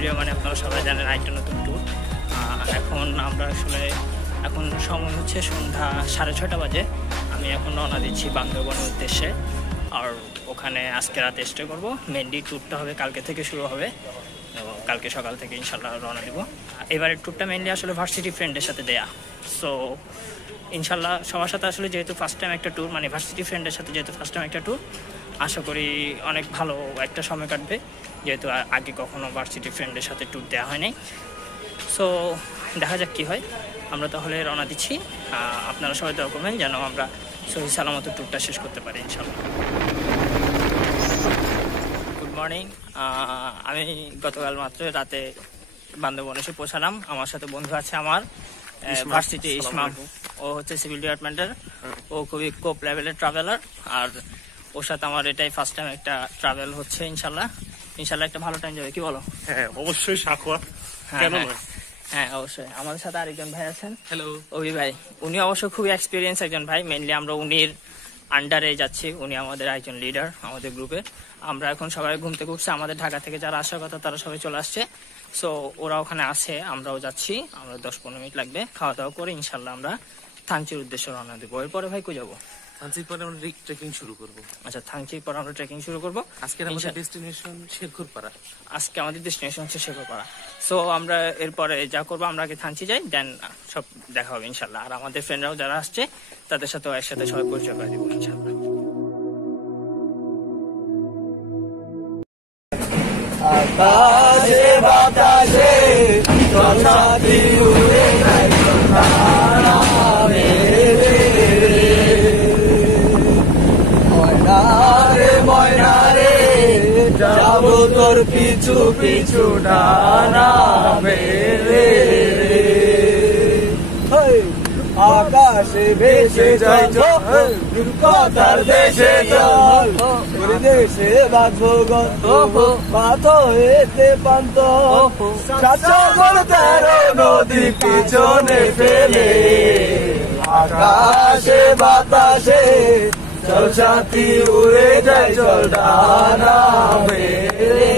Video মানে আপনারা সবাই জানেন একটা নতুন ট্যুর। এখন আমরা আসলে এখন সময় হচ্ছে সন্ধ্যা 6:30 বাজে। আমি এখন রওনা দিচ্ছি বান্দরবনের উদ্দেশ্যে। আর ওখানে আজকে রাতে স্টে করবো। মেনলি ট্যুরটা হবে কালকে থেকে শুরু হবে, কালকে সকাল থেকে ইনশাল্লাহ রওনা দেবো। এবারের ট্যুরটা মেনলি আসলে ভার্সিটি ফ্রেন্ডের সাথে দেয়া। সো ইনশাল্লাহ সবার সাথে আসলে যেহেতু ফার্স্ট টাইম একটা ট্যুর, মানে ভার্সিটি ফ্রেন্ডের সাথে যেহেতু ফার্স্ট টাইম একটা ট্যুর, আশা করি অনেক ভালো একটা সময় কাটবে, যেহেতু আগে কখনো ভার্সিটি ফ্রেন্ডের সাথে ট্যুর দেওয়া হয়নি। সো দেখা যাক কী হয়। আমরা তাহলে রওনা দিচ্ছি। আপনারা সবাই দোয়া করবেন যেন আমরা সহি সালামত ট্যুরটা শেষ করতে পারি ইনশাল্লাহ। Good morning. আমি গতকাল মাত্র রাতে বান্দরবন এসে পৌঁছালাম। আমার সাথে বন্ধু আছে আমার ভার্সিটি ইসমাম। ও হচ্ছে সিভিল ডিপার্টমেন্টের। ও খুবই কোপ লেভেলের ট্রাভেলার। আর ওর সাথে আমার এটাই ফার্স্ট টাইম একটা ট্রাভেল হচ্ছে। ইনশাল্লাহ একটা ভালো টাইম যাবে, কি বলো? হ্যাঁ অবশ্যই সাকুয়া, কেন নয়? হ্যাঁ অবশ্যই। আমাদের সাথে আরেকজন ভাই আছেন, হ্যালো অভি ভাই। উনি অবশ্য খুবই এক্সপিরিয়েন্স একজন ভাই। মেনলি আমরা উনির আন্ডারে যাচ্ছি। উনি আমাদের একজন লিডার আমাদের গ্রুপে। আমরা এখন সবাই ঘুম থেকে উঠছি। আমাদের ঢাকা থেকে যারা আসার কথা তারা সবাই চলে আসছে। সো ওরা ওখানে আছে, আমরাও যাচ্ছি। আমরা 10-15 মিনিট লাগবে। খাওয়া দাওয়া করে ইনশাল্লাহ আমরা থানচির উদ্দেশ্যে রওনা দেবো। এরপরে ভাই কই যাবো? থানচির পরে আমরা ট্রেকিং শুরু করব। আচ্ছা, থানচির পর আমরা ট্রেকিং শুরু করবো। আজকে আমাদের ডেস্টিনেশন শেরপুরপাড়া। আজকে আমাদের ডেস্টিনেশন হচ্ছে শেরপুরপাড়া। সো আমরা এরপরে যা করবো, আমরা আগে থানচি যাই, দেন সব দেখা হবে ইনশাল্লাহ। আর আমাদের ফ্রেন্ডরাও যারা আসছে তাদের সাথেও একসাথে সবাই পরিচয় করে দেবো ইনশাল্লাহ। আকাশে বাতাসে সাথী উড়ে যায় ময়না রে যাবো তোর পিছু পিছু ডানা মেরে। আকাশে ভেসে যায় কথার দেশে জল, দেশে বাঁধবো গল্প বাতো এতে পান্ত, সাগর 13 নদী পিছনে ফেলে। আকাশে বাতাসে চল সাথী উড়ে যায় চল ডানা মেরে।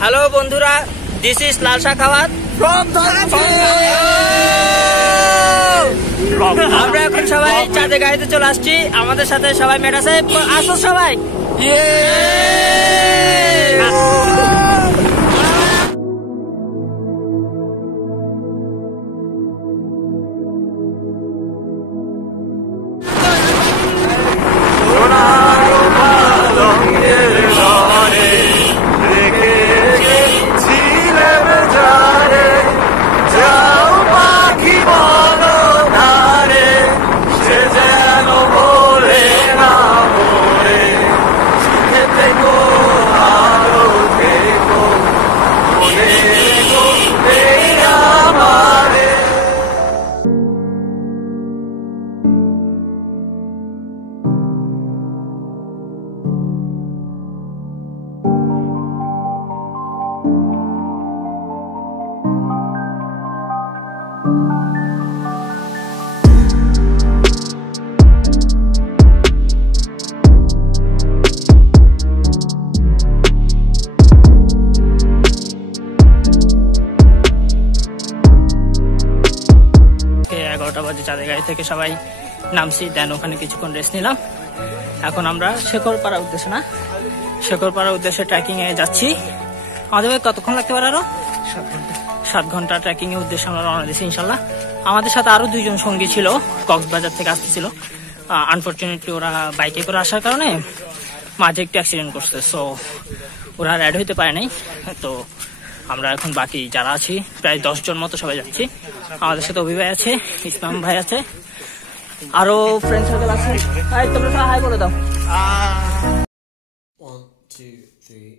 হ্যালো বন্ধুরা, this is Lal Shakhawat from Thanchi. আমরা এখন সবাই চাঁদে গাড়িতে চলে আসছি। আমাদের সাথে সবাই মেট আছে, আসো সবাই। চাঁদের গাড়ি থেকে সবাই নামছি, দেন ওখানে কিছুক্ষণ রেস্ট নিলাম। এখন আমরা শেখরপাড়ার উদ্দেশ্যে ট্রেকিং এ যাচ্ছি। আমাদের কতক্ষণ লাগতে পারে? আরো 7 ঘন্টা ট্রেকিং এর উদ্দেশ্যে আমরা রওনা দিচ্ছি ইনশাল্লাহ। আমাদের সাথে আরো 2 জন সঙ্গী ছিল, কক্সবাজার থেকে আসতেছিল। আনফরচুনেটলি ওরা বাইকে করে আসার কারণে মাঝে একটু অ্যাক্সিডেন্ট করছে। সো ওরা অ্যাড হইতে পারে নাই। তো আমরা এখন বাকি যারা আছি প্রায় 10 জন মতো সবাই যাচ্ছি। আমাদের সাথে অভি ভাই আছে, ইসলাম ভাই আছে, আরো ফ্রেন্ড সার্কেল আছে। তোমরা সবাই হাই বলে দাও। 1 2 3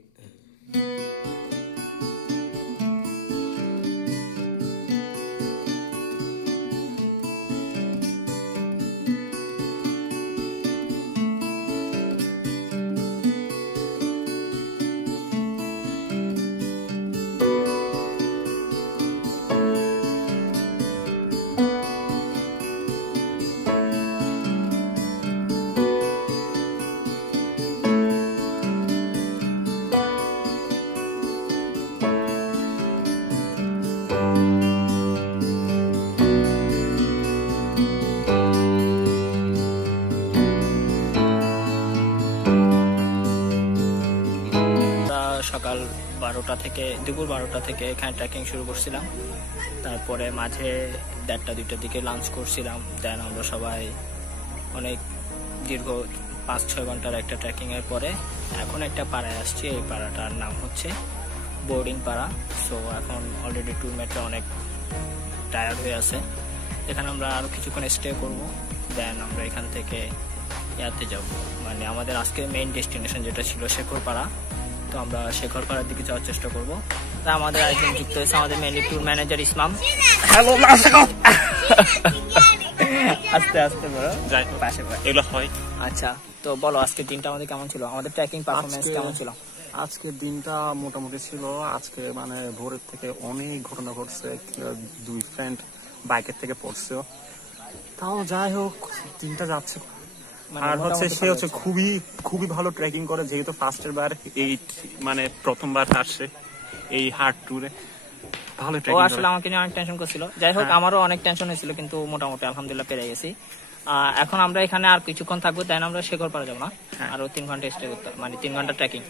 I সকাল 12টা থেকে দুপুর 12টা থেকে এখানে ট্রেকিং শুরু করছিলাম। তারপরে মাঝে 1:30-2টার দিকে লাঞ্চ করছিলাম। দেন আমরা সবাই অনেক দীর্ঘ 5-6 ঘন্টার একটা ট্রেকিংয়ের পরে এখন একটা পাড়ায় আসছি। এই পাড়াটার নাম হচ্ছে বোর্ডিং পাড়া। সো এখন অলরেডি ট্যুরমেটরা অনেক টায়ার্ড হয়ে আছে। এখানে আমরা আরও কিছুক্ষণ স্টে করব। দেন আমরা এখান থেকে ইয়াতে যাব, মানে আমাদের আজকের মেইন ডেস্টিনেশন যেটা ছিল শেখরপাড়া। তো আমরা শেখরপাড়ার দিকে যাওয়ার চেষ্টা করব। তা আমাদের আরেকজন যুক্ত হয়েছে, আমাদের mainly tour manager Ismam. Hello আস্তে আস্তে বলো, যাই পাশে এগুলো হয়। আচ্ছা, তো বলো আজকের দিনটা আমাদের কেমন ছিল, আমাদের ট্রেকিং পারফরমেন্স কেমন ছিল? আজকের দিনটা মোটামুটি ছিল। আজকে মানে ভোরের থেকে অনেক ঘটনা ঘটছে। 2 ফ্রেন্ড বাইকের থেকে পড়ছে, তাও যাই হোক দিনটা যাচ্ছে। আর হচ্ছে সে হচ্ছে খুবই খুবই ভালো ট্রেকিং করে, যেহেতু ফার্স্টের বার এই মানে প্রথমবার আসছে এই হার্ড ট্যুরে। ভালো ও ট্রেকিং আসলে আমাকে নিয়ে অনেক টেনশন করছিল। যাই হোক আমারও অনেক টেনশন হয়েছিল, কিন্তু মোটামুটি আলহামদুলিল্লাহ পেরে গেছি। এখন আমরা এখানে আর কিছুক্ষণ থাকবো, তাই আমরা শেখরপাড়া যাবো না, আরো 3 ঘন্টা স্টে করতে, মানে 3 ঘন্টা ট্রেকিং।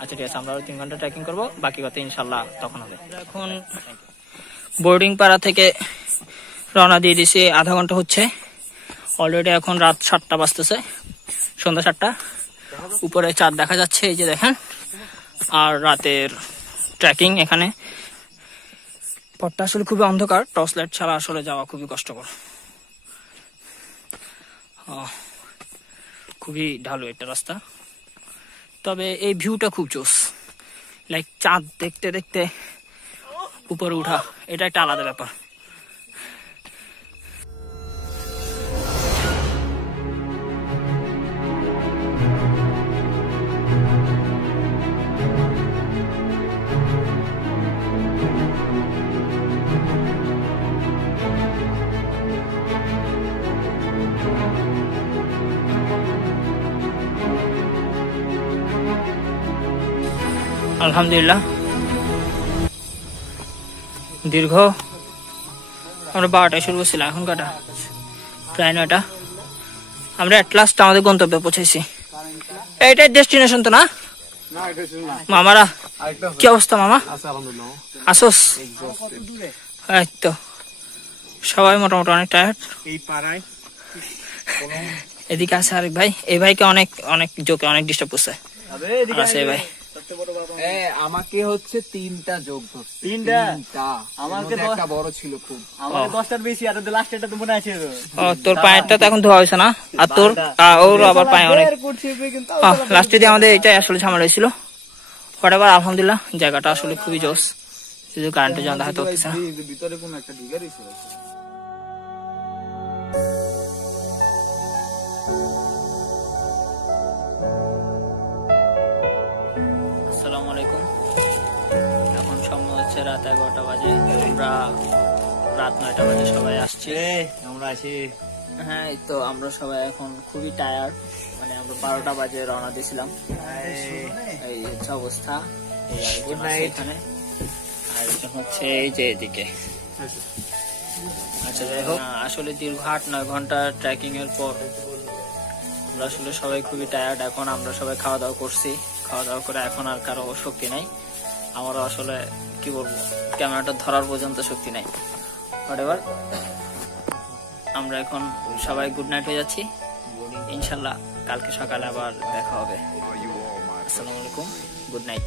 আচ্ছা ঠিক আছে, আমরা আরো 3 ঘন্টা ট্রেকিং করবো, বাকি কথা ইনশাল্লাহ তখন হবে। এখন বোর্ডিং পাড়া থেকে রওনা দিয়ে দিছি, আধা ঘন্টা হচ্ছে অলরেডি। এখন রাত 7টা বাজতেছে, সন্ধ্যা 7টা। উপরে চাঁদ দেখা যাচ্ছে, এই যে দেখেন। আর রাতের ট্রেকিং এখানে পথটা আসলে খুবই অন্ধকার, টর্চ লাইট ছাড়া আসলে যাওয়া খুবই কষ্টকর। খুবই ঢালু একটা রাস্তা, তবে এই ভিউটা খুব জোস। লাইক চাঁদ দেখতে দেখতে উপরে উঠা, এটা একটা আলাদা ব্যাপার। আলহামদুলিল্লাহ দীর্ঘ আমরা 12টায় শুরু করছিলাম, এখন কটা প্রায় 9টা। আমরা এট লাস্ট আমাদের গন্তব্যে পৌঁছেছি। এইটাই ডেস্টিনেশন তো না মামারা? কি অবস্থা মামা? আসোস? এই তো সবাই মোটামুটি অনেক টায়ার্ড। এই পাড়ায় এদিকে আছে আরেক ভাই, এই ভাইকে অনেক অনেক জোকে অনেক ডিস্টার্ব করছে। আছে এই ভাই আমাকে হচ্ছে 3টা যোগ ধরছে। 3টা? আমাকে একটা বড় ছিল খুব, আমাকে 10টার বেশি। আর লাস্ট এটা তো মনে আছে। ও তোর পায়েরটা তো এখন ধোয়া হয়েছে না? আর তোর ওর আবার পায়ে অনেক। লাস্টে দিয়ে আমাদের এটাই আসলে ঝামেলা হয়েছিল। হোয়াটএভার, আলহামদুলিল্লাহ জায়গাটা আসলে খুবই জোস। শুধু কারেন্টের জন্য দেখা হচ্ছে না। ভিতরে কোন একটা ডিগারই ছিল। আসসালামু আলাইকুম। এখন সময় হচ্ছে রাত 11টা বাজে। আমরা রাত 9টা বাজে সবাই আসছি। আমরা আছি। হ্যাঁ, এই তো আমরা সবাই এখন খুবই টায়ার্ড। মানে আমরা 12টা বাজে রওনা দিয়েছিলাম। এই হচ্ছে অবস্থা। Good night. এখানে আর এটা হচ্ছে এই যে এদিকে। আচ্ছা যাই হোক, আসলে দীর্ঘ 8-9 ঘন্টা ট্রেকিং এর পর আমরা আসলে সবাই খুবই টায়ার্ড। এখন আমরা সবাই খাওয়া দাওয়া করছি। খাওয়া দাওয়া করে এখন আর কারো শক্তি নাই। আমারও আসলে কি বলবো, ক্যামেরাটা ধরার পর্যন্ত শক্তি নাই। হোয়াটএভার, আমরা এখন সবাই গুড নাইট হয়ে যাচ্ছি। ইনশাল্লাহ কালকে সকালে আবার দেখা হবে। আসসালামু আলাইকুম, গুড নাইট।